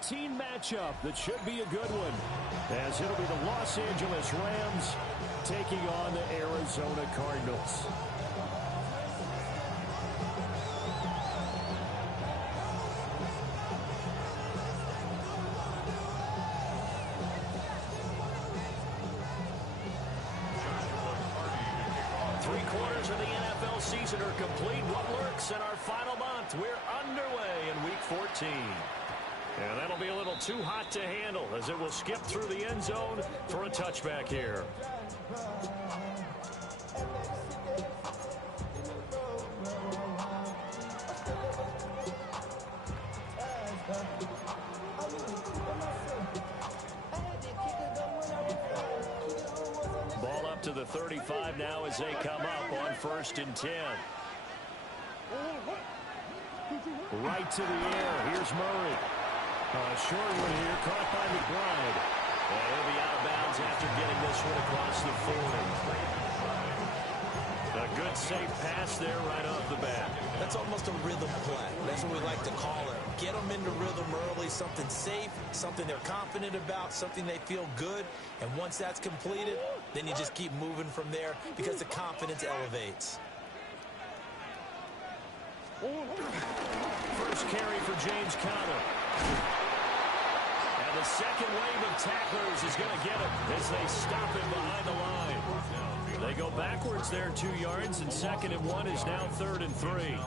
14 matchup that should be a good one, as it'll be the Los Angeles Rams taking on the Arizona Cardinals. Three-quarters of the NFL season are complete. What lurks in our final month? We're underway in Week 14. And that'll be a little too hot to handle, as it will skip through the end zone for a touchback here. Ball up to the 35 now as they come up on 1st and 10. Right to the air. Here's Murray. Short one here, caught by McBride. And he'll be out of bounds after getting this one across the 40. A good safe pass there right off the bat. That's almost a rhythm play. That's what we like to call it. Get them into rhythm early, something safe, something they're confident about, something they feel good. And once that's completed, then you just keep moving from there because the confidence elevates. First carry for James Conner. And the second wave of tacklers is going to get him as they stop him behind the line. They go backwards there 2 yards, and 2nd and 1 is now 3rd and 3.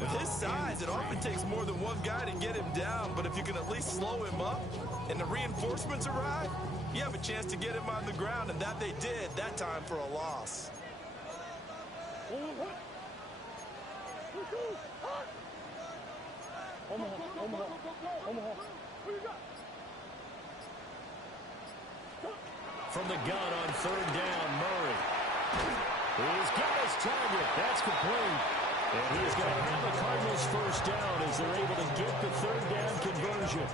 With his size, it often takes more than one guy to get him down, but if you can at least slow him up and the reinforcements arrive, you have a chance to get him on the ground, and that they did that time for a loss. From the gun on 3rd down, Murray. He's got his target. That's complete. And he's going to have the Cardinals first down as they're able to get the 3rd down conversion.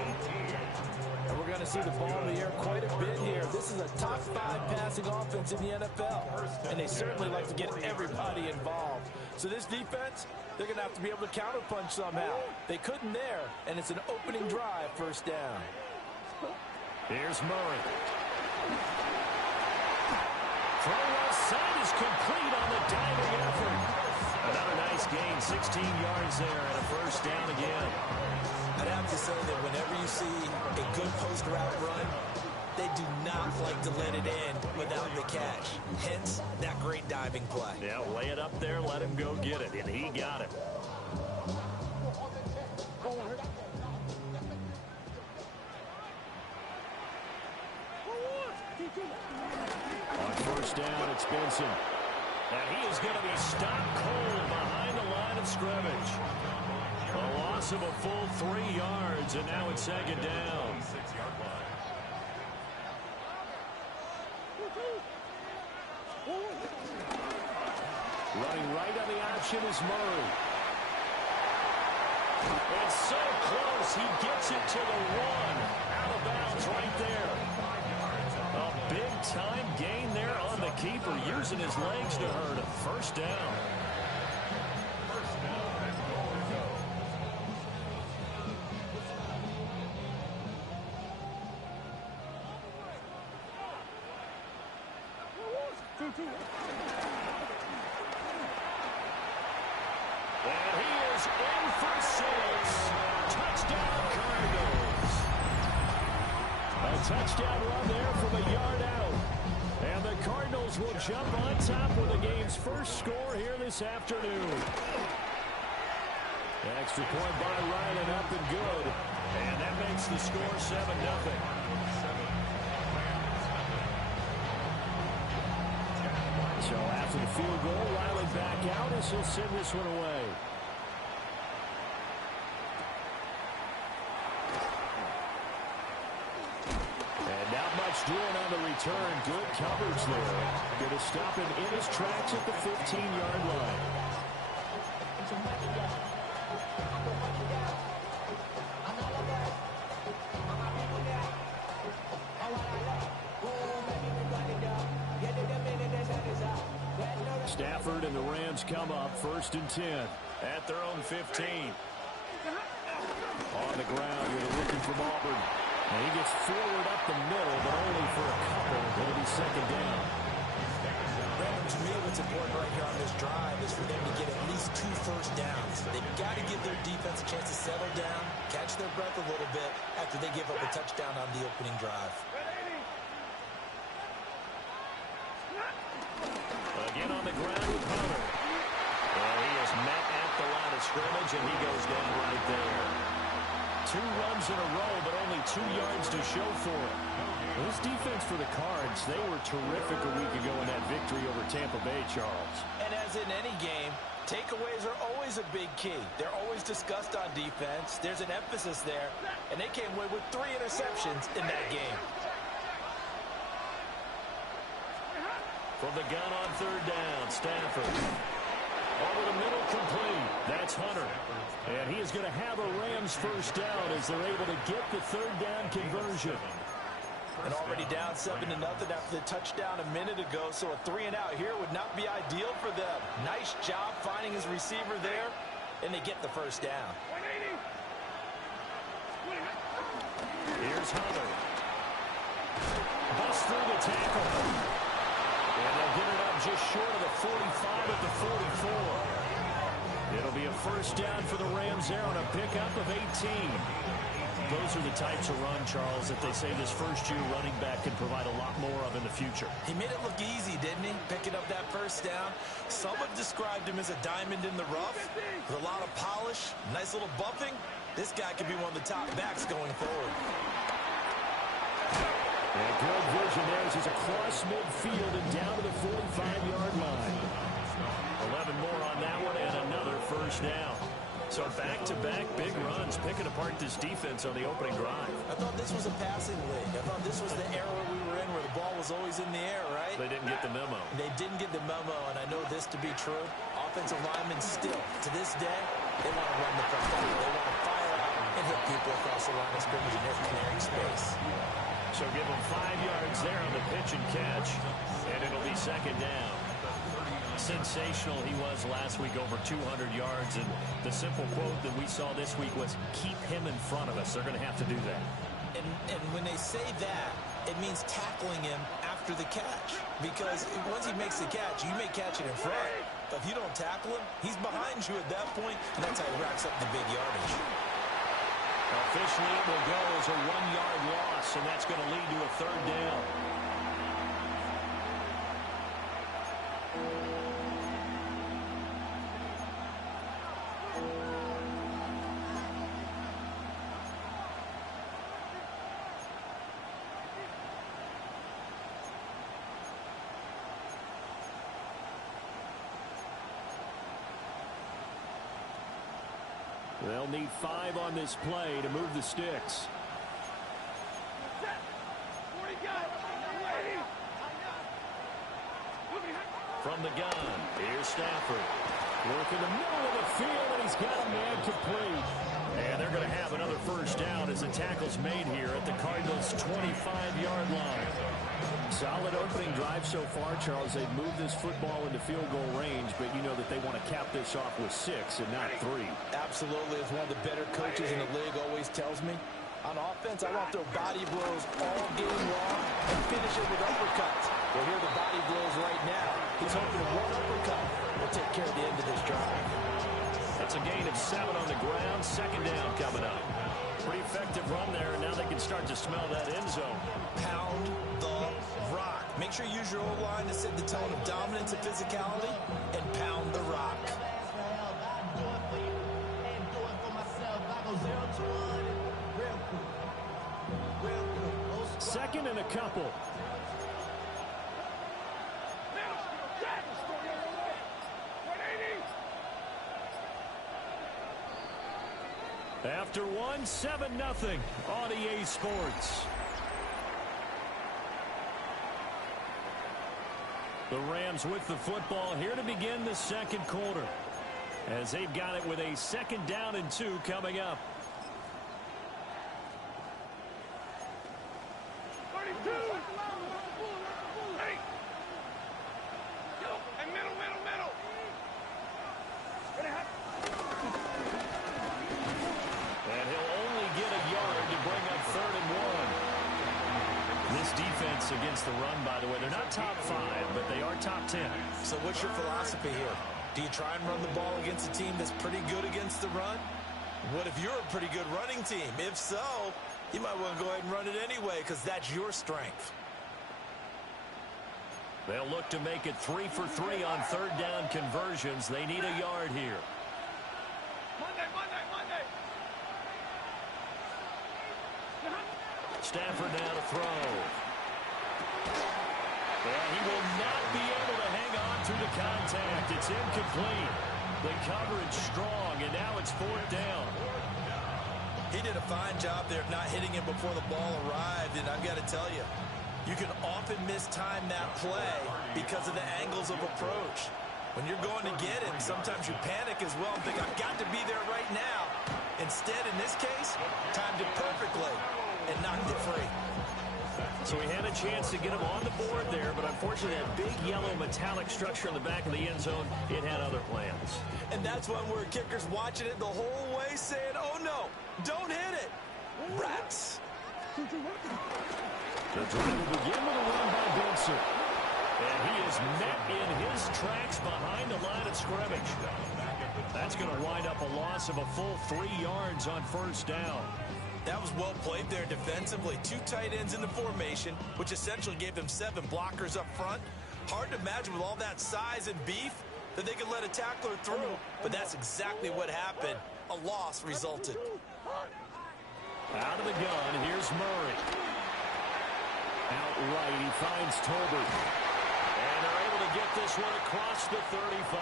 And we're going to see the ball in the air quite a bit here. This is a top 5 passing offense in the NFL. And they certainly like to get everybody involved. So this defense, they're going to have to be able to counterpunch somehow. They couldn't there, and it's an opening drive, 1st down. Here's Murray. Throw left side is complete on the diving effort. Another nice gain, 16 yards there, and a 1st down again. I'd have to say that whenever you see a good post route run, they do not like to let it in without the catch. Hence, that great diving play. Yeah, lay it up there, let him go get it, and he got it. On 1st down, it's Benson. And he is going to be stopped cold behind the line of scrimmage. A loss of a full 3 yards, and now it's 2nd down. Running right on the option is Murray. And so close, he gets it to the 1. Out of bounds right there. A big-time gain there on the keeper, using his legs to hurt him. 1st down. And he is in for 6. Touchdown, Cardinals. A touchdown run there from a yard out. And the Cardinals will jump on top with the game's first score here this afternoon. Extra point by Ryland, up and good. And that makes the score 7-0. So after the field goal, Riley back out as he'll send this one away. And not much doing on the return. Good coverage there. Going to stop him in his tracks at the 15-yard line. Stafford and the Rams come up 1st and 10 at their own 15. On the ground, you're looking from Auburn. forward up the middle, but only for a couple. It'll be second down. Brandon, to me, what's important right here on this drive is for them to get at least 2 first downs. They've got to give their defense a chance to settle down, catch their breath a little bit after they give up a touchdown on the opening drive. Again on the ground with Hunter. Well, he is met at the line of scrimmage, and he goes down right there. 2 runs in a row, but only 2 yards to show for it. This defense for the Cards, they were terrific a week ago in that victory over Tampa Bay, Charles. And as in any game, takeaways are always a big key. They're always discussed on defense. There's an emphasis there, and they came away with 3 interceptions in that game. From the gun on third down, Stafford. Over the middle, complete. That's Hunter. And he is going to have a Rams first down as they're able to get the third down conversion. And already down 7-0 after the touchdown a minute ago, so a 3-and-out here would not be ideal for them. Nice job finding his receiver there, and they get the first down. Here's Hunter. Bust through the tackle. And they'll get it up just short of the 45 at the 44. It'll be a first down for the Rams there on a pickup of 18. Those are the types of run, Charles, that they say this first-year running back can provide a lot more of in the future. He made it look easy, didn't he? Picking up that first down. Some have described him as a diamond in the rough with a lot of polish, nice little buffing. This guy could be one of the top backs going forward. And good vision there as he's across midfield and down to the 45-yard line. 11 more on that one and another first down. So back-to-back big runs, picking apart this defense on the opening drive. I thought this was a passing league. I thought this was the era we were in where the ball was always in the air, right? They didn't get the memo. They didn't get the memo, and I know this to be true. Offensive linemen still, to this day, they want to run the football. They want to fire out and hit people across the line of scrimmage in their clearing space. So give them 5 yards there on the pitch and catch, and it'll be second down. Sensational he was last week, over 200 yards, and the simple quote that we saw this week was, keep him in front of us. They're going to have to do that. And when they say that, it means tackling him after the catch, because once he makes the catch, you may catch it in front, but if you don't tackle him, he's behind you at that point, and that's how he racks up the big yardage. Officially, it will go as a 1-yard loss, and that's going to lead to a third down. They'll need 5 on this play to move the sticks. From the gun, here's Stafford. Work in the middle of the field, and he's got a man complete. And they're going to have another first down as the tackle's made here at the Cardinals' 25-yard line. Solid opening drive so far, Charles. They've moved this football into field goal range, but you know that they want to cap this off with 6 and not 3. Absolutely. As one of the better coaches in the league always tells me, on offense, I want to throw body blows all game long and finish it with uppercuts. Well, here are the body blows right now. He's hoping one uppercut will take care of the end of this drive. That's a gain of 7 on the ground. Second down coming up. Pretty effective run there, and now they can start to smell that end zone. Pound the rock. Make sure you use your O-line to set the tone of dominance and physicality, and pound the rock. Second and a couple. After one, 7-0 on EA Sports. The Rams with the football here to begin the second quarter, as they've got it with a second down and 2 coming up. And he'll only get a yard to bring up 3rd and 1. defense against the run, by the way. They're not top 5, but they are top 10. So what's your philosophy here? Do you try and run the ball against a team that's pretty good against the run? What if you're a pretty good running team? If so, you might want to go ahead and run it anyway because that's your strength. They'll look to make it 3 for 3 on third down conversions. They need a yard here. Monday. Stafford now to throw. And he will not be able to hang on through the contact. It's incomplete. The coverage strong, and now it's 4th down. He did a fine job there of not hitting him before the ball arrived, and I've got to tell you, you can often mistime that play because of the angles of approach. When you're going to get him, sometimes you panic as well and think, I've got to be there right now. Instead, in this case, timed it perfectly and knocked it free. So he had a chance to get him on the board there, but unfortunately that big yellow metallic structure in the back of the end zone, it had other plans. And that's when we're kickers watching it the whole way saying, oh no, don't hit it. Rats. The drive will begin with a run by Benson. And he is met in his tracks behind the line of scrimmage. That's going to wind up a loss of a full 3 yards on first down. That was well played there defensively. 2 tight ends in the formation, which essentially gave them 7 blockers up front. Hard to imagine with all that size and beef that they could let a tackler through. But that's exactly what happened. A loss resulted. Out of the gun, here's Murray. Out right, he finds Tolbert. And they're able to get this one across the 35.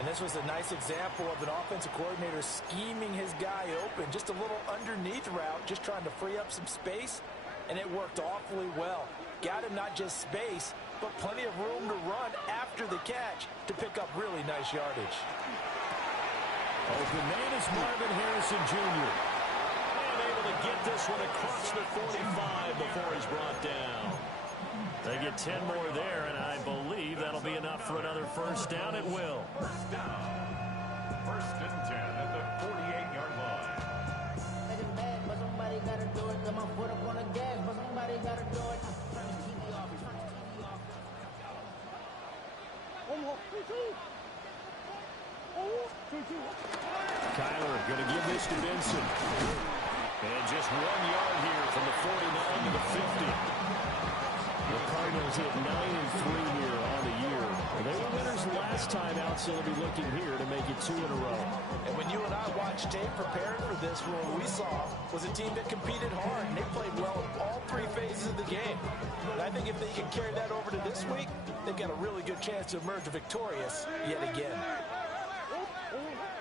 And this was a nice example of an offensive coordinator scheming his guy open. Just a little underneath route, just trying to free up some space, and it worked awfully well. Got him not just space, but plenty of room to run after the catch to pick up really nice yardage. Open man is Marvin Harrison Jr. And able to get this one across the 45 before he's brought down. They get 10 more there, and I believe that'll be enough for another first down. It will. First down. 1st and 10 at the 48-yard line. It's bad, but somebody gotta do it. Got my foot up on the gas, but somebody gotta do it. Turn the TV off. Turn the TV off. Kyler going to give this to Benson. And just 1 yard here from the 49 to the 50. The Cardinals hit 9-3 here on the year. They were winners last time out, so they'll be looking here to make it 2 in a row. And when you and I watched tape preparing for this, what we saw was a team that competed hard, and they played well in all 3 phases of the game. And I think if they can carry that over to this week, they've got a really good chance to emerge victorious yet again.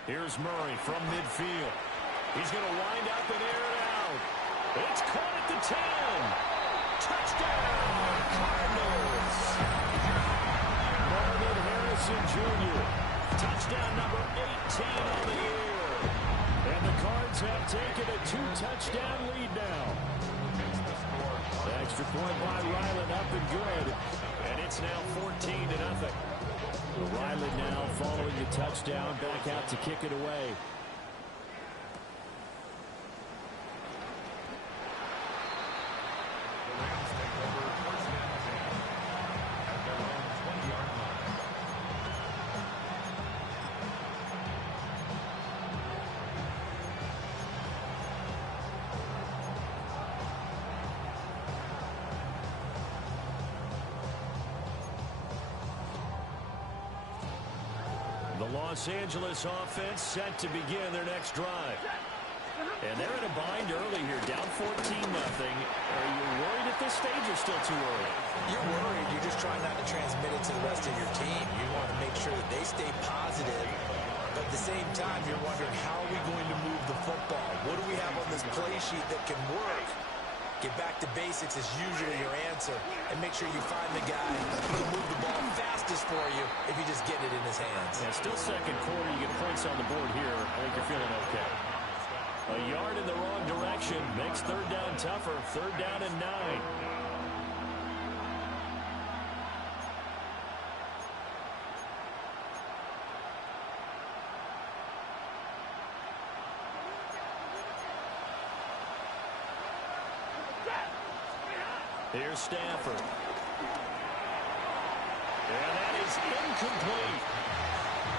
Here's Murray from midfield. He's going to wind up and air it out. It's caught at the 10. Touchdown, Cardinals. Marvin Harrison Jr. Touchdown number 18 on the year. And the Cards have taken a 2-touchdown lead now. The extra point by Ryland up and good. And it's now 14-0. Ryland now following the touchdown, back out to kick it away. The Los Angeles offense set to begin their next drive. And they're in a bind early here, down 14-0. Are you worried at this stage or still too early? You're worried. You're just trying not to transmit it to the rest of your team. You want to make sure that they stay positive. But at the same time, you're wondering, how are we going to move the football? What do we have on this play sheet that can work? Get back to basics is usually your answer. And make sure you find the guy who can move the ball fastest for you if you just get it in his hands. Yeah, still second quarter. You get points on the board here. I think you're feeling okay. A yard in the wrong direction makes third down tougher. 3rd down and 9. Here's Stafford. And that is incomplete.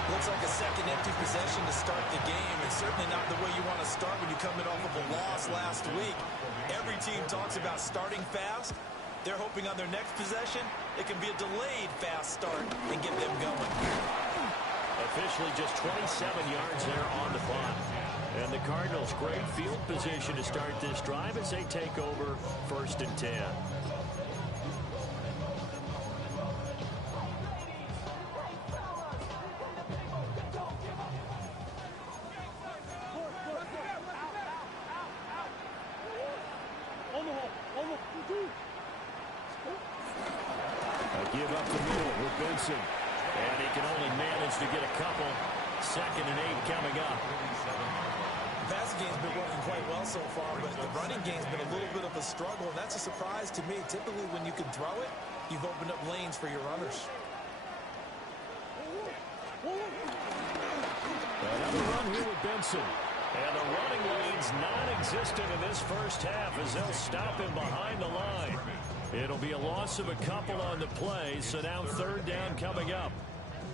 Looks like a second empty possession to start the game, and certainly not the way you want to start when you come in off of a loss last week. Every team talks about starting fast. They're hoping on their next possession it can be a delayed fast start and get them going. Officially just 27 yards there on the clock. And the Cardinals, great field position to start this drive as they take over 1st and 10. Give up the middle with Benson. And he can only manage to get a couple. 2nd and 8 coming up. The passing game's been working quite well so far, but the running game's been a little bit of a struggle, and that's a surprise to me. Typically, when you can throw it, you've opened up lanes for your runners. Another run here with Benson. And the running lane's non-existent in this first half as they'll stop him behind the line. It'll be a loss of a couple on the play, so now 3rd down coming up.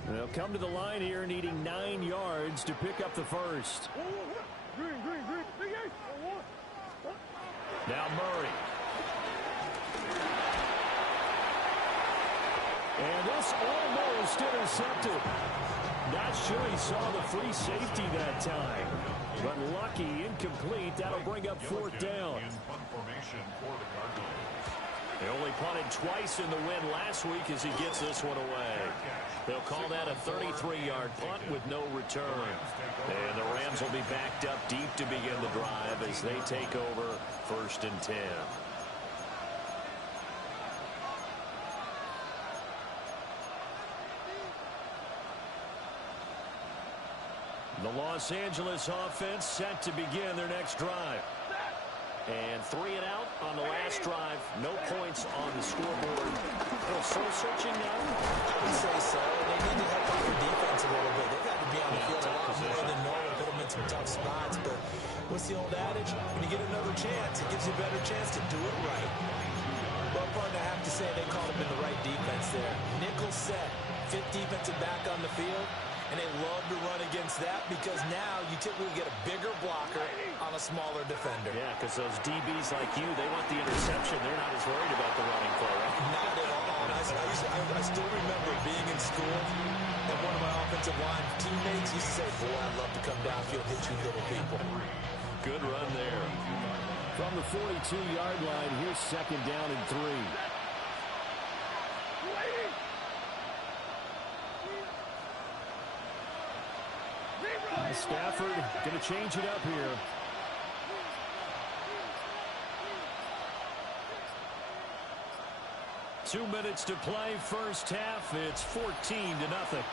They'll come to the line here needing 9 yards to pick up the first. Now Murray. And this almost intercepted. Not sure he saw the free safety that time. But lucky, incomplete. That'll bring up 4th down. They only punted twice in the win last week as he gets this one away. They'll call that a 33-yard punt with no return. And the Rams will be backed up deep to begin the drive as they take over 1st and 10. The Los Angeles offense set to begin their next drive. And 3 and out on the last drive. No points on the scoreboard. A little soul-searching now? I would say so. They need to help out their defense a little bit. They've had to be on the field a lot more than normal, put them in some tough spots. But what's the old adage? When you get another chance, it gives you a better chance to do it right. Well, partner, I have to say they called him in the right defense there. Nickel set, 5th defensive back on the field. And they love to run against that because now you typically get a bigger blocker on a smaller defender. Yeah, because those DBs like you, they want the interception. They're not as worried about the running play, right? Not at all. And I still remember being in school and one of my offensive line teammates used to say, boy, I'd love to come downfield, hit you little people. Good run there. From the 42-yard line, here's 2nd down and 3. Stafford going to change it up here. Two minutes to play, first half. It's 14-0.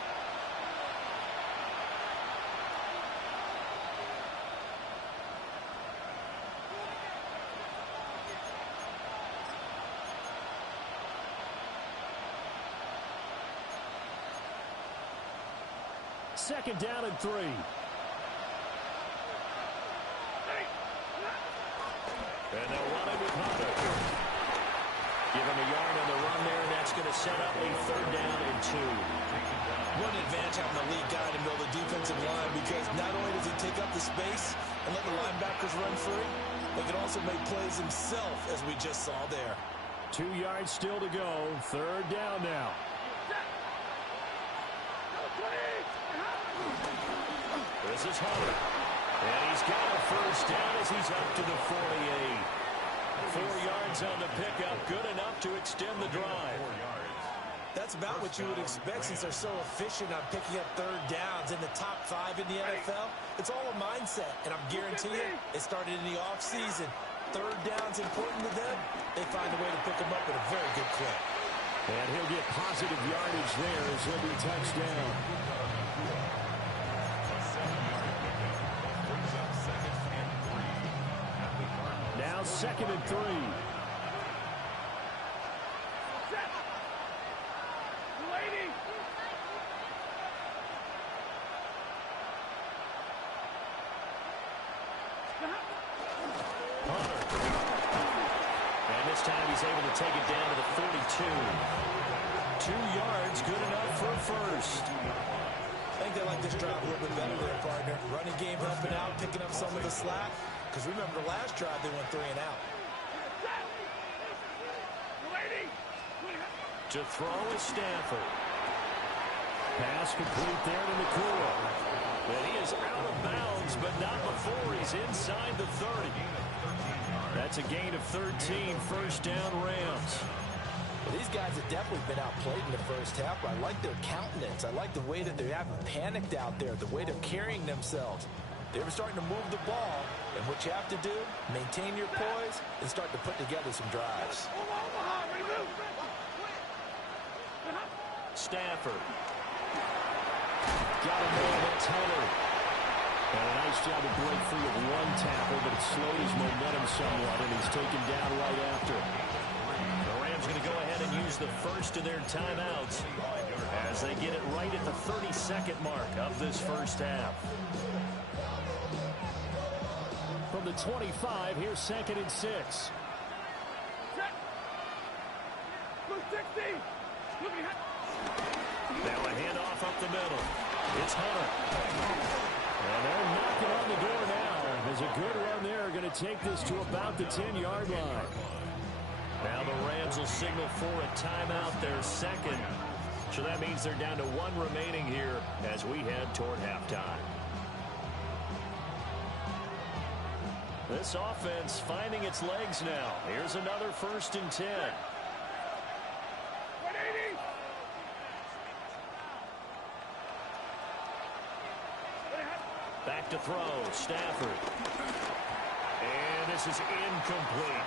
Second down and 3. And they'll run it with Hunter. Give him a yard on the run there, and that's going to set up a 3rd down and 2. What an advantage having a lead guy to build a defensive line because not only does he take up the space and let the linebackers run free, but he can also make plays himself, as we just saw there. 2 yards still to go. 3rd down now. This is Hunter. And he's got a first down as he's up to the 48. 4 yards on the pickup, good enough to extend the drive. That's about what you would expect since they're so efficient on picking up 3rd downs in the top 5 in the NFL. It's all a mindset, and I'm guaranteeing you, it started in the offseason. 3rd down's important to them. They find a way to pick them up at a very good clip. And he'll get positive yardage there as he'll be touchdown. Now 2nd and 3. this time he's able to take it down to the 42. 2 yards, good enough for a first. I think they like this drive a little bit better there, partner. Running game helping out, picking up some of the slack. Because remember, the last drive they went 3 and out. To throw is Stafford. Pass complete there to McCool. But he is out of bounds, but not before he's inside the 30. That's a gain of 13, first down Rams. Well, these guys have definitely been outplayed in the first half. I like their countenance. I like the way that they haven't panicked out there, the way they're carrying themselves. They were starting to move the ball, and what you have to do, maintain your poise and start to put together some drives. Stafford. Got a man, that's Hunter. And a nice job to break free of 1 tackle, but it slowed his momentum somewhat, and he's taken down right after. The Rams going to go ahead and use the first of their timeouts as they get it right at the 32nd mark of this first half. From the 25, here's 2nd and 6. Now a handoff up the middle. It's Hunter. And they're knocking on the door now. There's a good run there. Going to take this to about the 10-yard line. Now the Rams will signal for a timeout, their second. So that means they're down to 1 remaining here as we head toward halftime. This offense finding its legs now. Here's another 1st and 10. Back to throw, Stafford. And this is incomplete.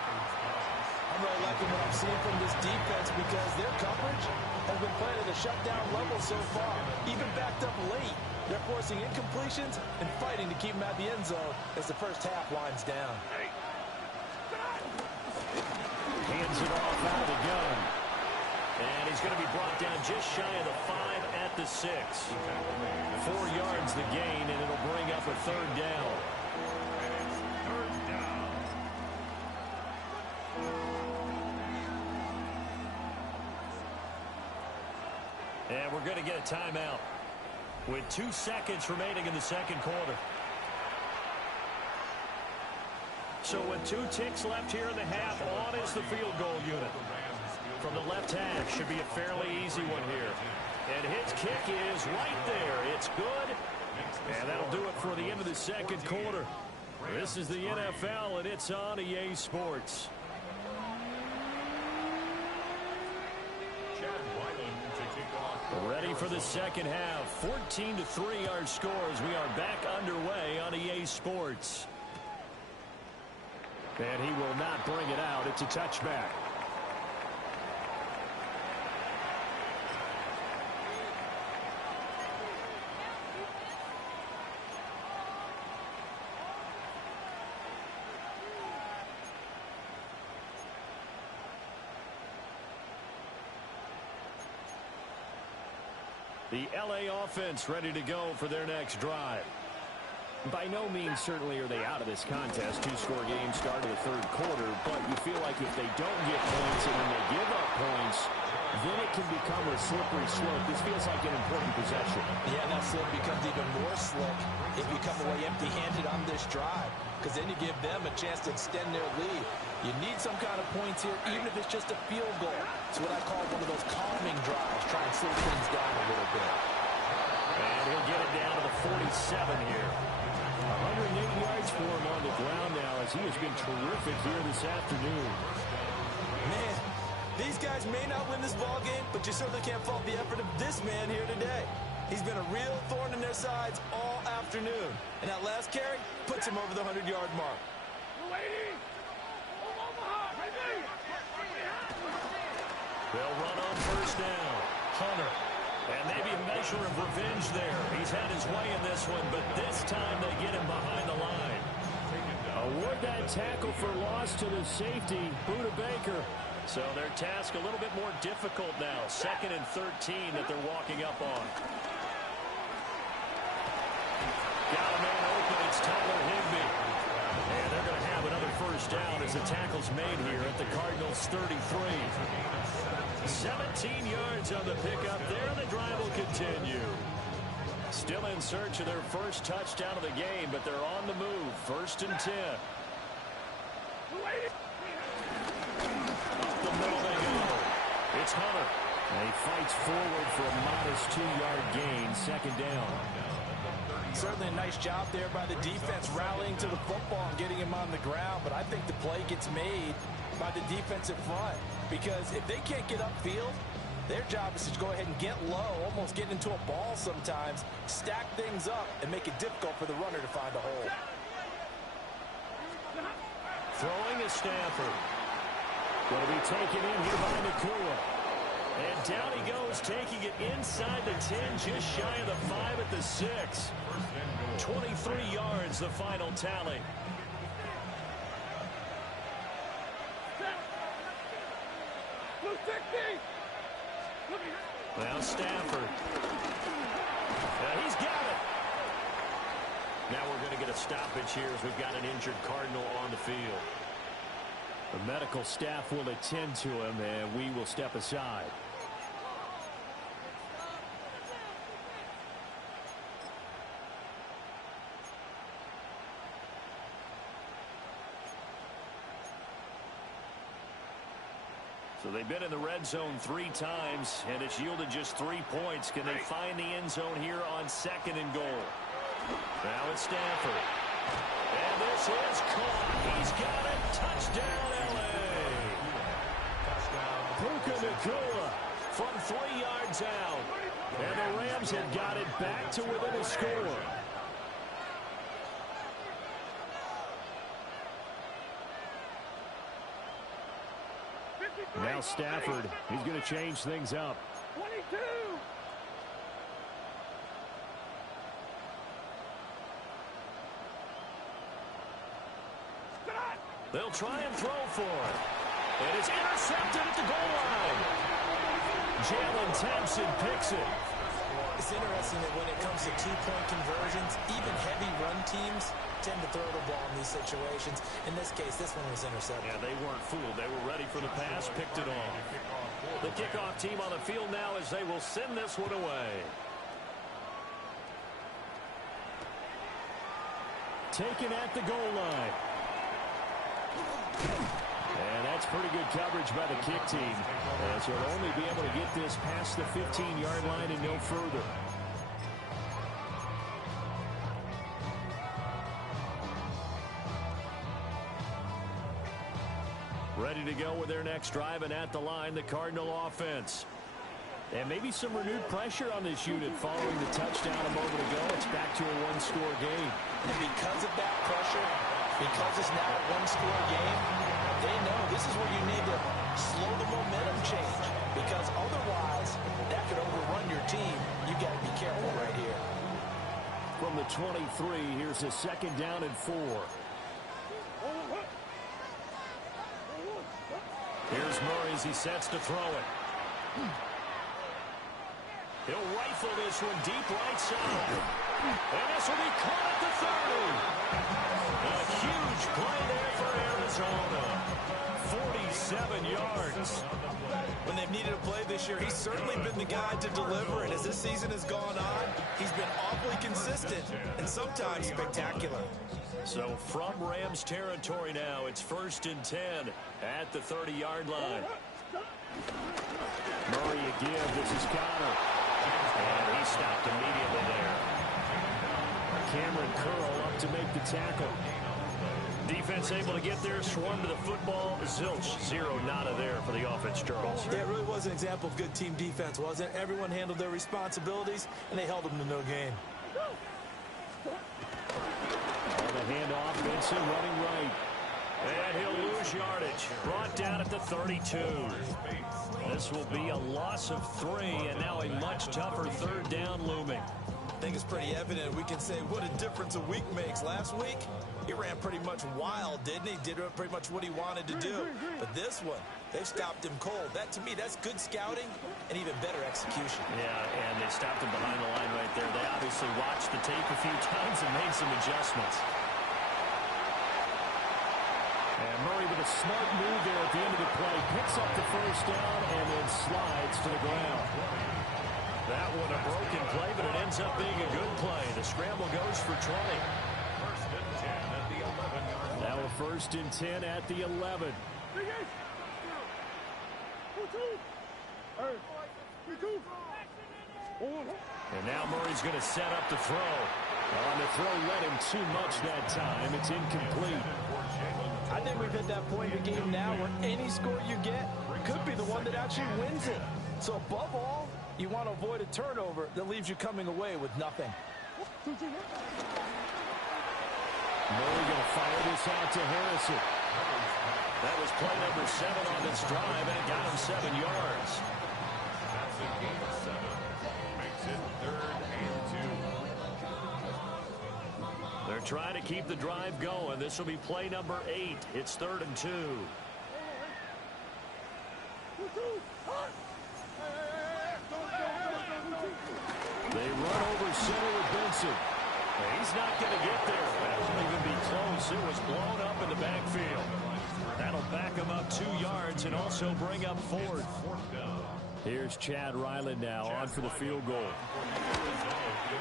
I'm really liking what I'm seeing from this defense because their coverage has been playing at a shutdown level so far. Even backed up late, they're forcing incompletions and fighting to keep them at the end zone as the first half winds down. Hands it off out of the gun. And he's going to be brought down just shy of the 5 at the 6. 4 yards the gain, and it'll bring up a 3rd down. And we're going to get a timeout with 2 seconds remaining in the second quarter. So with 2 ticks left here in the half, on is the field goal unit. From the left hash, should be a fairly easy one here. And his kick is right there. It's good. And that'll do it for the end of the second quarter. This is the NFL, and it's on EA Sports. Ready for the second half. 14-3 our scores. We are back underway on EA Sports. And he will not bring it out. It's a touchback. The LA offense ready to go for their next drive. By no means certainly are they out of this contest. 2-score game start of the third quarter, but you feel like if they don't get points and then they give up points, then it can become a slippery slope. This feels like an important possession. Yeah, that slope becomes even more slick if you come away empty-handed on this drive, because then you give them a chance to extend their lead. You need some kind of points here, even if it's just a field goal. It's what I call one of those calming drives. Try and slow things down a little bit. And he'll get it down to the 47 here. 108 yards for him on the ground now, as he has been terrific here this afternoon. Man, these guys may not win this ball game, but you certainly can't fault the effort of this man here today. He's been a real thorn in their sides all afternoon. And that last carry puts him over the 100-yard mark. They'll run on first down. Hunter. And maybe a measure of revenge there. He's had his way in this one, but this time they get him behind the line. Award that tackle for loss to the safety, Buda Baker. So their task a little bit more difficult now. 2nd and 13 that they're walking up on. Got a man open. It's Tyler Higbee. And they're going to have another 1st first down as the tackle's made here at the Cardinals' 33. 17 yards on the pickup there. The drive will continue. Still in search of their first touchdown of the game, but they're on the move. 1st and 10. Up the middle they go. It's Hunter. And he fights forward for a modest 2-yard gain. 2nd down. Certainly a nice job there by the defense rallying to the football and getting him on the ground. But I think the play gets made by the defensive front. Because if they can't get upfield, their job is to go ahead and get low, almost get into a ball sometimes, stack things up, and make it difficult for the runner to find a hole. Throwing is Stafford. Going to be taken in here by Nakua. And down he goes, taking it inside the 10, just shy of the 5 at the 6. 23 yards, the final tally. Now Stafford. He's got it. Now we're going to get a stoppage here as we've got an injured Cardinal on the field. The medical staff will attend to him, and we will step aside. So they've been in the red zone 3 times, and it's yielded just 3 points. Can they find the end zone here on 2nd and goal? Now it's Stafford. And this is caught. He's got it. Touchdown, L.A. Puka Nakua from 3 yards out. And the Rams have got it back to within a score. Now Stafford, he's going to change things up. 22. They'll try and throw for it. And it's intercepted at the goal line. Jalen Thompson picks it. It's interesting that when it comes to 2-point conversions, even heavy run teams tend to throw the ball in these situations. In this case, this one was intercepted. Yeah, they weren't fooled. They were ready for the pass, picked it off. The kickoff team on the field now as they will send this one away. Taken at the goal line. And that's pretty good coverage by the kick team. As they'll only be able to get this past the 15-yard line and no further. Ready to go with their next drive, and at the line, the Cardinal offense. And maybe some renewed pressure on this unit following the touchdown a moment ago. It's back to a 1-score game. And because of that pressure, because it's now a 1-score game, they know this is where you need to slow the momentum change. Because otherwise, that could overrun your team. You got to be careful right here. From the 23, here's a 2nd down and 4. Here's Murray as he sets to throw it. He'll rifle this one deep right side. And this will be caught at the 30. A huge play there for Arizona. 47 yards. When they've needed a play this year, he's certainly been the guy to deliver. And as this season has gone on, he's been awfully consistent and sometimes spectacular. So from Rams territory now, it's 1st and 10 at the 30-yard line. Murray again. This is Connor. And he stopped immediately there. Cameron Curl up to make the tackle. Defense able to get there, swarm to the football. Zilch, 0 nada there for the offense, Charles. Yeah, it really was an example of good team defense, wasn't it? Everyone handled their responsibilities, and they held them to no gain. On the handoff, Benson running right. And he'll lose yardage. Brought down at the 32. This will be a loss of 3, and now a much tougher 3rd down looming. I think it's pretty evident. We can say what a difference a week makes. Last week, he ran pretty much wild, didn't he? Did pretty much what he wanted to do. But this one, they've stopped him cold. That, to me, that's good scouting and even better execution. Yeah, and they stopped him behind the line right there. They obviously watched the tape a few times and made some adjustments. And Murray with a smart move there at the end of the play. Picks up the first down and then slides to the ground. That one a broken play, but it ends up being a good play. The scramble goes for 20. First and 10 at the 11-yard line. Now a first and 10 at the 11. And now Murray's going to set up the throw. On the throw led him too much that time. It's incomplete. I think we've hit that point in the game now where any score you get could be the one that actually wins it. So above all, you want to avoid a turnover that leaves you coming away with nothing. Murray going to fire this out to Harrison. That was play number 7 on this drive, and it got him 7 yards. That's a gain of 7. Makes it 3rd and 2. They're trying to keep the drive going. This will be play number 8. It's 3rd and 2. They run over center with Benson. He's not going to get there. That won't even be close. It was blown up in the backfield. That'll back him up 2 yards and also bring up 4th. Here's Chad Ryland now on for the field goal.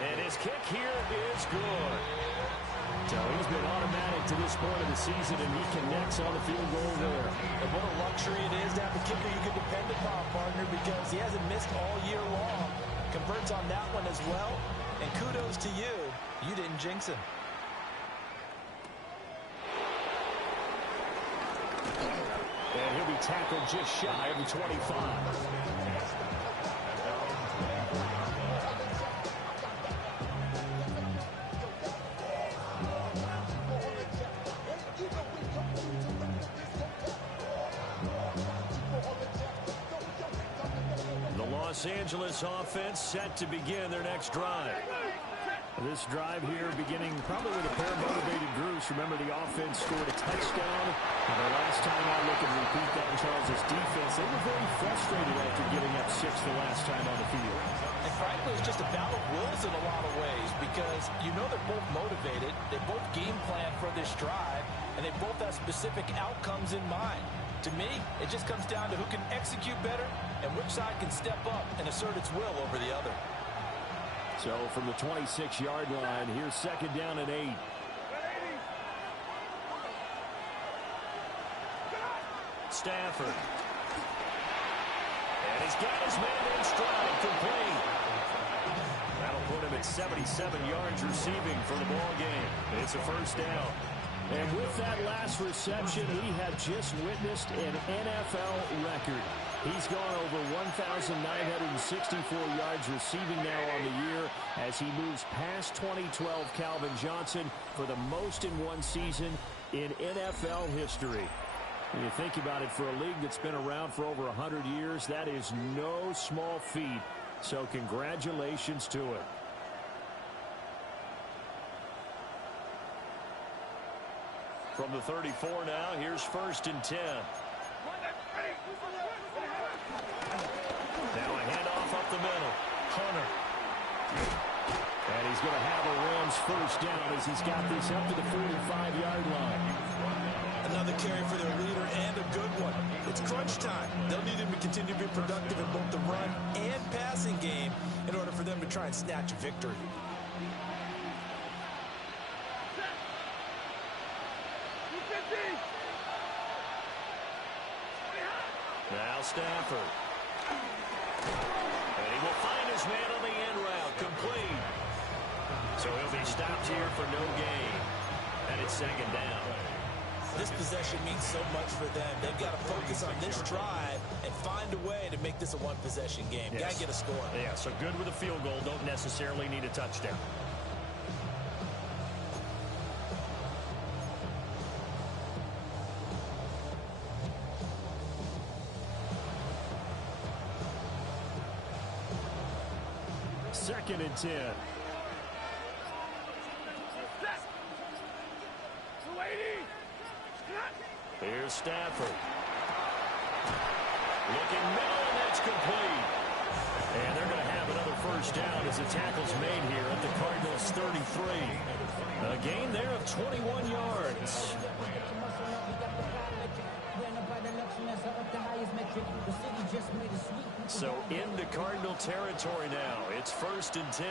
And his kick here is good. So he's been automatic to this point of the season, and he connects on the field goal there. And what a luxury it is to have a kicker you can depend upon, partner, because he hasn't missed all year long. Converts on that one as well. And kudos to you. You didn't jinx him. And he'll be tackled just shy of the 25. Los Angeles offense set to begin their next drive. This drive here beginning probably with a pair of motivated groups. Remember, the offense scored a touchdown. And the last time I look and repeat that in Charles' defense, they were very frustrated after giving up 6 the last time on the field. And frankly, it's just a battle of wills in a lot of ways because you know they're both motivated. They both game plan for this drive, and they both have specific outcomes in mind. To me, it just comes down to who can execute better and which side can step up and assert its will over the other. So from the 26-yard line, here's 2nd down and 8. Stafford. And he's got his man in stride, complete. That'll put him at 77 yards receiving for the ball game. It's a first down. And with that last reception, we have just witnessed an NFL record. He's gone over 1,964 yards receiving now on the year as he moves past 2012 Calvin Johnson for the most in one season in NFL history. When you think about it, for a league that's been around for over 100 years, that is no small feat. So congratulations to it. From the 34 now, here's 1st and 10. Now a handoff up the middle. Hunter. And he's going to have a Rams first down as he's got this up to the 45-yard line. Another carry for their leader and a good one. It's crunch time. They'll need him to continue to be productive in both the run and passing game in order for them to try and snatch a victory. Now Stafford. And he will find his man on the end route. Complete. So he'll be stopped here for no gain. And it's 2nd down. This possession means so much for them. They've got to focus on this drive and find a way to make this a one-possession game. Yes. Got to get a score. Yeah, so good with a field goal. Don't necessarily need a touchdown. Second and 10. Here's Stafford. Looking middle, and that's complete. And they're going to have another first down as the tackle's made here at the Cardinals' 33. A gain there of 21 yards. So into Cardinal territory now. It's 1st and 10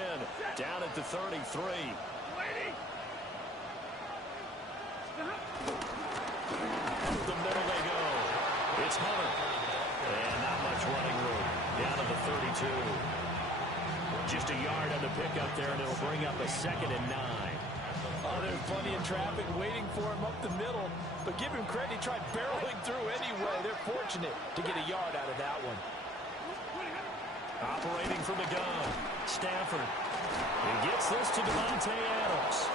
down at the 33. The middle they go. It's Hunter. And not much running room. Down to the 32. Just a yard on the pickup there, and it'll bring up a 2nd and 9. Oh, there's plenty of traffic waiting for him up the middle. But give him credit, he tried barreling through anyway. They're fortunate to get a yard out of that one. Operating from the gun, Stafford. He gets this to Devontae Adams.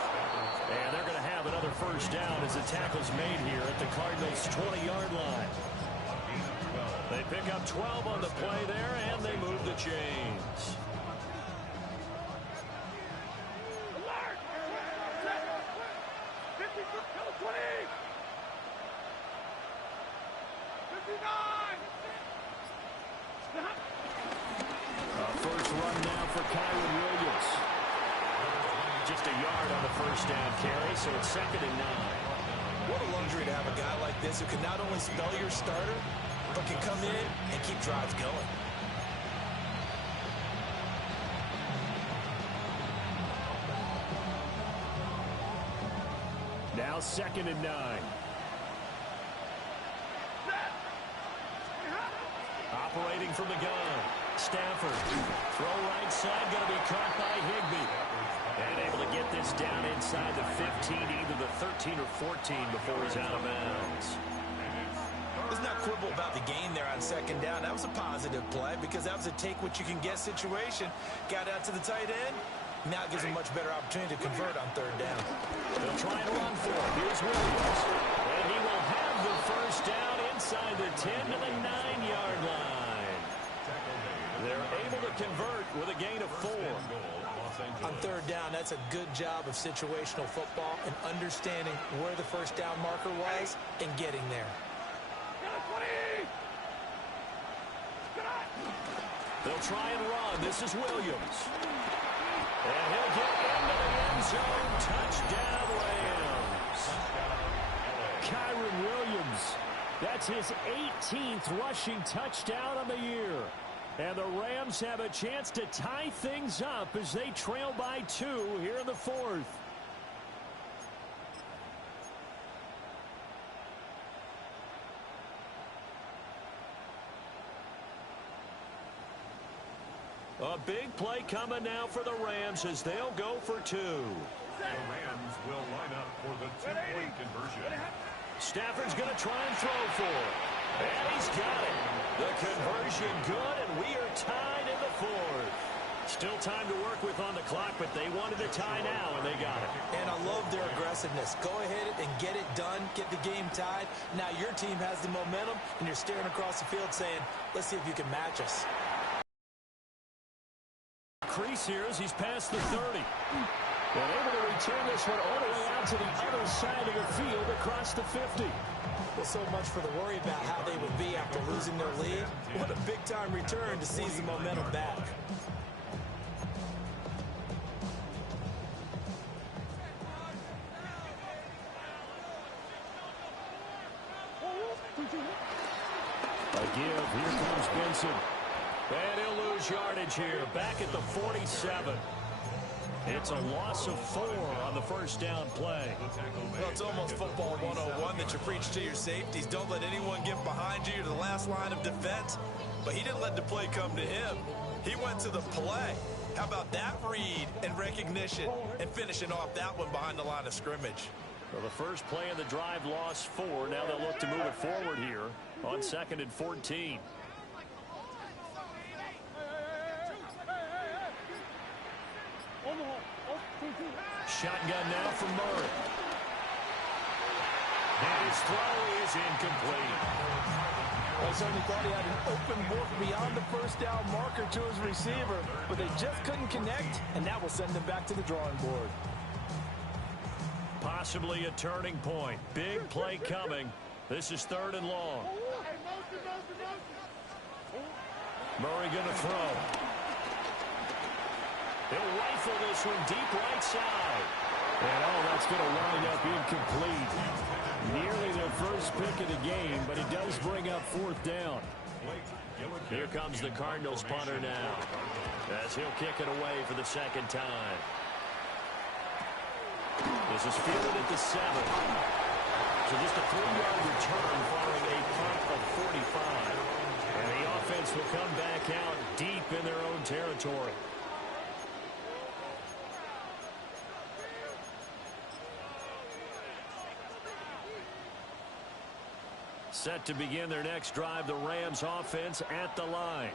And they're going to have another first down as the tackle's made here at the Cardinals' 20-yard line. They pick up 12 on the play there, and they move the chains. First run now for Kyron Williams. Just a yard on the first down carry, so it's 2nd and 9. What a luxury to have a guy like this who can not only spell your starter, but can come in and keep drives going. Now 2nd and 9. Operating from the gun. Stafford. Throw right side. Going to be caught by Higbee. And able to get this down inside the 15, either the 13 or 14 before he's out of bounds. Let's not quibble about the gain there on 2nd down. That was a positive play because that was a take-what-you-can-get situation. Got out to the tight end. Now gives him much better opportunity to convert on 3rd down. They'll try and run for it. Here's Williams. And he will have the first down inside the 10 to the 9-yard line. They're able to convert with a gain of 4. On 3rd down, that's a good job of situational football and understanding where the first down marker was and getting there. They'll try and run. This is Williams. And he'll get into the end zone. Touchdown, Rams. Kyron Williams. That's his 18th rushing touchdown on the year. And the Rams have a chance to tie things up as they trail by 2 here in the 4th. A big play coming now for the Rams as they'll go for 2. The Rams will line up for the 2-point conversion. Stafford's going to try and throw for it. And he's got it. The conversion good, and we are tied in the 4th. Still time to work with on the clock, but they wanted to tie now, and they got it. And I love their aggressiveness. Go ahead and get it done, get the game tied. Now your team has the momentum, and you're staring across the field saying, let's see if you can match us. Crease here as he's past the 30. And able to return this one all the way out to the other side of the field across the 50. Well, so much for the worry about how they would be after losing their lead. What a big-time return to seize the momentum back. A give. Here comes Benson. And he'll lose yardage here. Back at the 47. It's a loss of 4 on the first down play. Well, it's almost football 101 that you preach to your safeties. Don't let anyone get behind you. You're the last line of defense. But he didn't let the play come to him. He went to the play. How about that read and recognition and finishing off that one behind the line of scrimmage? Well, the first play of the drive lost 4. Now they'll look to move it forward here on 2nd and 14. Shotgun now from Murray. And his throw is incomplete. I certainly thought he had an open look beyond the first down marker to his receiver, but they just couldn't connect, and that will send them back to the drawing board. Possibly a turning point. Big play coming. This is 3rd and long. Murray going to throw. He'll rifle this one deep right side. And that's going to wind up incomplete. Nearly their first pick of the game, but it does bring up fourth down. Here comes the Cardinals punter now, as he'll kick it away for the second time. This is fielded at the 7. So just a 3-yard return following a punt of 45. And the offense will come back out deep in their own territory. Set to begin their next drive, the Rams offense at the line.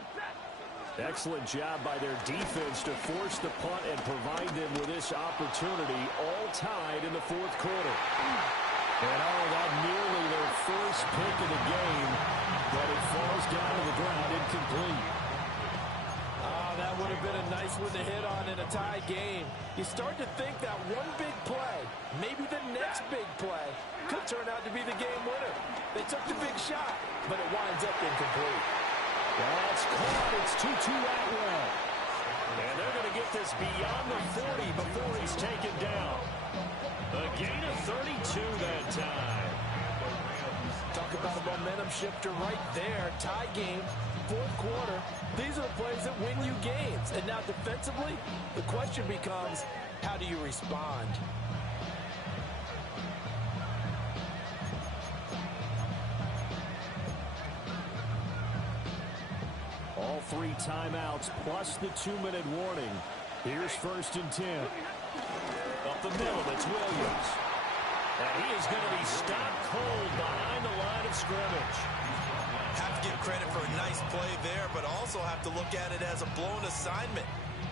Excellent job by their defense to force the punt and provide them with this opportunity, all tied in the fourth quarter. And that nearly their first pick of the game, but it falls down to the ground incomplete. That would have been a nice one to hit on in a tie game. You start to think that one big play, maybe the next big play, could turn out to be the game winner. They took the big shot, but it winds up incomplete. That's caught. It's 2-2 Atwell. And they're going to get this beyond the 40 before he's taken down. A gain of 32 that time. Talk about a momentum shifter right there. Tie game, fourth quarter. These are the plays that win you games. And now defensively, the question becomes, how do you respond? All 3 timeouts plus the 2-minute warning. Here's 1st and 10. Up the middle, it's Williams. And he is going to be stopped cold behind the line of scrimmage. Have to give credit for a nice play there, but also have to look at it as a blown assignment.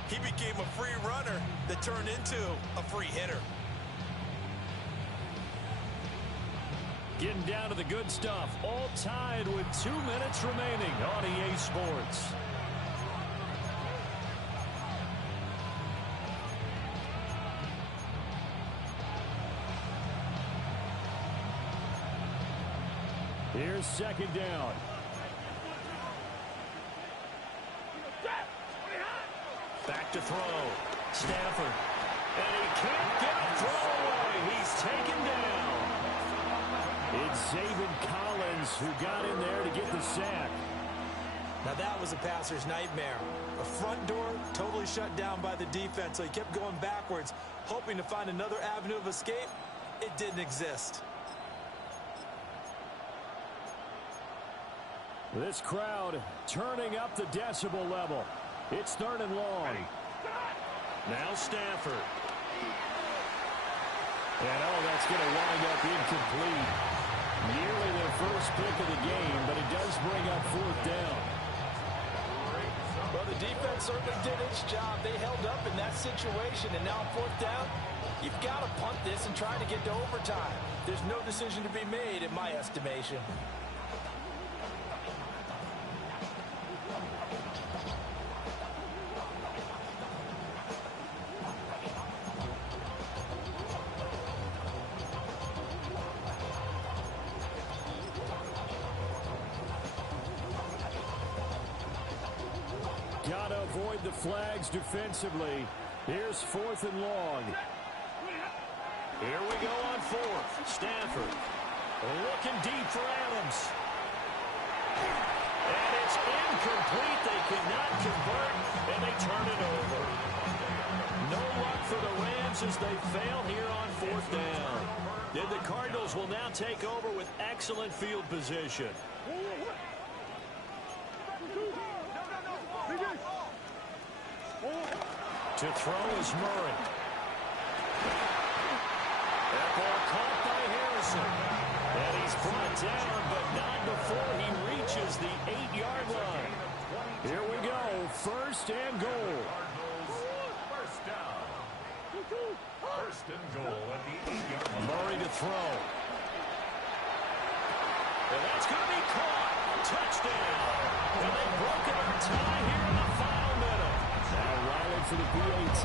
He became a free runner that turned into a free hitter. Getting down to the good stuff, all tied with 2 minutes remaining on EA Sports. Here's 2nd down. Back to throw. Stafford. And he can't get a throw away. He's taken down. It's Zaven Collins who got in there to get the sack. Now that was a passer's nightmare. The front door totally shut down by the defense, so he kept going backwards, hoping to find another avenue of escape. It didn't exist. This crowd turning up the decibel level. It's 3rd and long. Now Stafford. And that's going to wind up incomplete. Nearly their first pick of the game, but it does bring up 4th down. Well, the defense certainly did its job. They held up in that situation, and now 4th down, you've got to punt this and try to get to overtime. There's no decision to be made in my estimation. Got to avoid the flags defensively. Here's 4th and long. Here we go on 4th. Stafford looking deep for Adams. And it's incomplete. They cannot convert, and they turn it over. No luck for the Rams as they fail here on 4th down. Then the Cardinals will now take over with excellent field position. To throw is Murray. That ball caught by Harrison. And he's brought down, but not before he reaches the 8-yard line. Here we go, 1st and goal. First down. 1st and goal at the 8-yard line. Murray to throw. And that's going to be caught. Touchdown. And they've broken our tie here in the final minute. Now Riley for the PAT.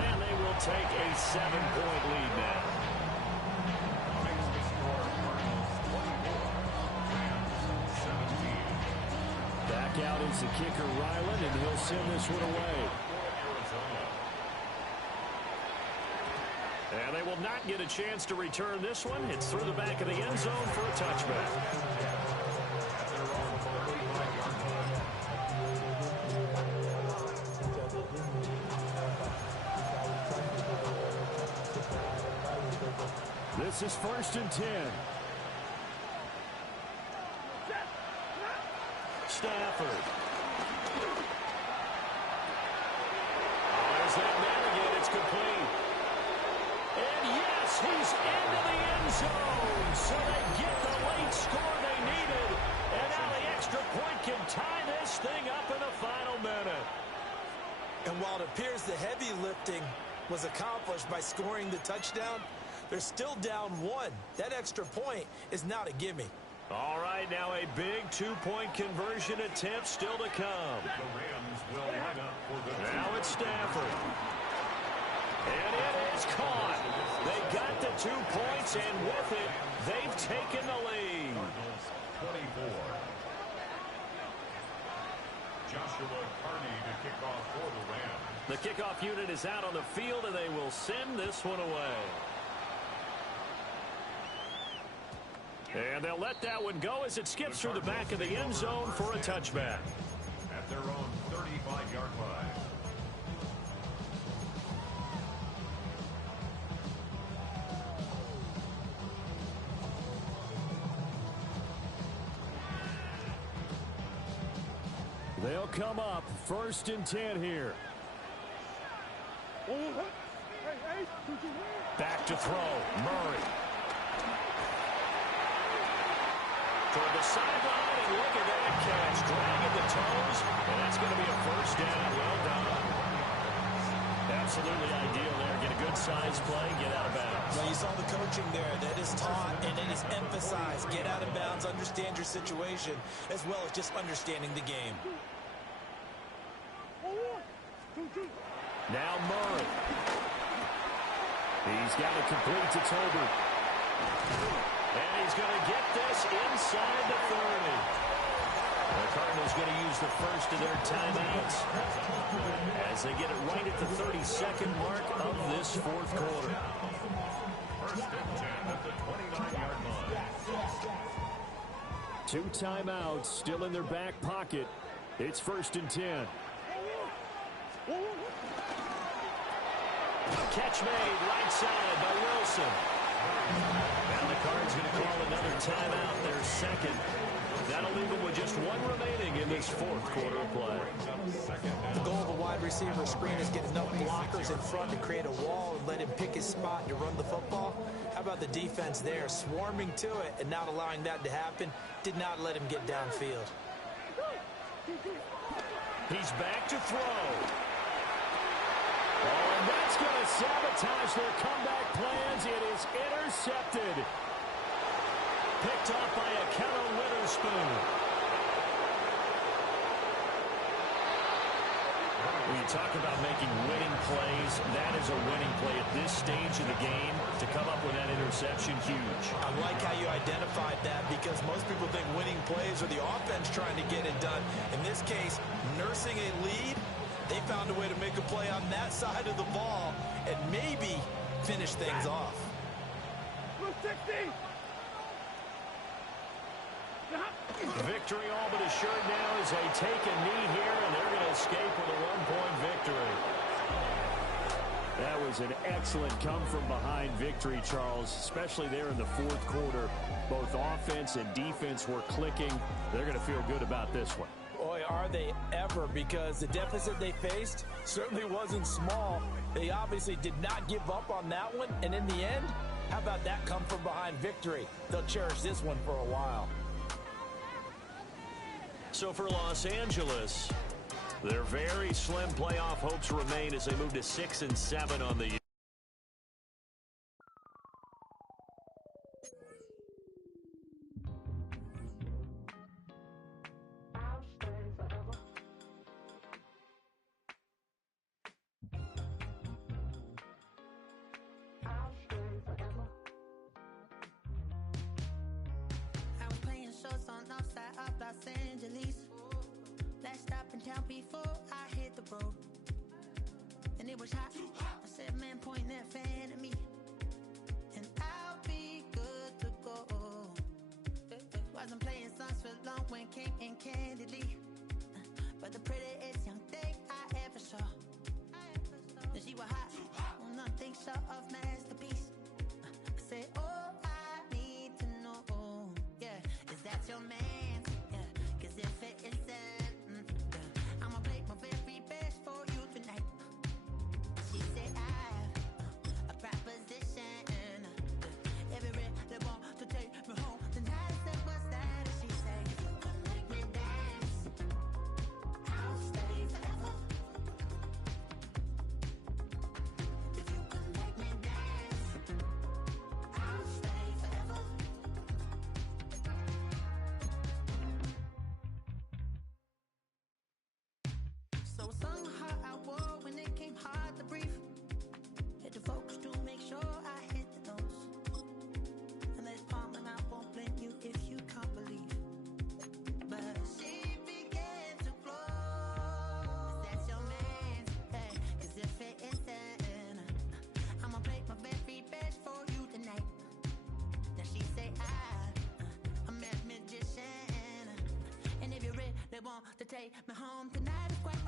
And they will take a 7-point lead now. out is the kicker, Ryland, and he'll send this one away. And they will not get a chance to return this one. It's through the back of the end zone for a touchback. This is 1st and 10. Stafford. There's that man again. It's complete. And yes, he's into the end zone. So they get the late score they needed. And now the extra point can tie this thing up in the final minute. And while it appears the heavy lifting was accomplished by scoring the touchdown, they're still down 1. That extra point is not a gimme. All right, now a big two-point conversion attempt still to come. The Rams will line up for the now it's Stafford. And it is caught. They got the 2 points, and with it, they've taken the lead. Cardinals 24. Joshua Carney to kick off for the Rams. The kickoff unit is out on the field, and they will send this one away. And they'll let that one go as it skips through the back of the end zone for a touchback. At their own 35-yard line. They'll come up 1st and 10 here. Back to throw. Murray. Toward the sideline, and look at that catch. Dragging the toes, and that's going to be a 1st down. Well done. Absolutely ideal there. Get a good size play, get out of bounds. Well, you saw the coaching there. That is taught and it is emphasized. Get out of bounds, understand your situation, as well as just understanding the game. Now Murray. He's got it complete to Tolbert. And he's going to get this inside the 30. The Cardinals going to use the first of their timeouts as they get it right at the 32nd mark of this 4th quarter. 1st and 10 at the 29-yard line. 2 timeouts still in their back pocket. It's 1st and 10. Catch made right side by Wilson. Now the Cards going to call another timeout, their second. That'll leave them with just 1 remaining in this 4th quarter of play. The goal of a wide receiver screen is get enough blockers in front to create a wall and let him pick his spot to run the football. How about the defense there, swarming to it and not allowing that to happen? Did not let him get downfield. He's back to throw. Oh, and that's going to sabotage their comeback plans. It is intercepted. Picked off by a Kevin Witherspoon. When you talk about making winning plays, that is a winning play at this stage of the game. To come up with that interception, huge. I like how you identified that because most people think winning plays are the offense trying to get it done. In this case, nursing a lead, they found a way to make a play on that side of the ball and maybe finish things off. Victory all but assured now as they take a knee here, and they're going to escape with a 1-point victory. That was an excellent come-from-behind victory, Charles, especially there in the 4th quarter. Both offense and defense were clicking. They're going to feel good about this one. Boy, are they ever, because the deficit they faced certainly wasn't small. They obviously did not give up on that one, and in the end, how about that come-from-behind victory? They'll cherish this one for a while. So for Los Angeles, their very slim playoff hopes remain as they move to 6-7 on the year. in town before I hit the road. And it was hot. I said, man, point that fan at me, and I'll be good to go. Wasn't playing songs for long when came in candidly, but the prettiest young thing I ever saw. And she was hot, well, nothing short of masterpiece. I said, oh, I need to know, yeah, is that your man? Yeah, 'cause if it isn't, yeah, I'ma play my very best for you tonight. She said, I have a proposition. Every red they want to take me home tonight. I said, what's that? And she said, if you can make me dance, I'll stay forever. If you can make me dance, I'll stay forever. So I sung how I wore when it came hard to breathe. Hit the focus to make sure I hit the notes. And let's palm, and I won't blame you if you can't believe. But she began to flow. That's your man, hey, 'cause if it isn't, I'ma play my very best for you tonight. Then she say, I'm a magician, and if you're ready, they want to take me home tonight. It's quite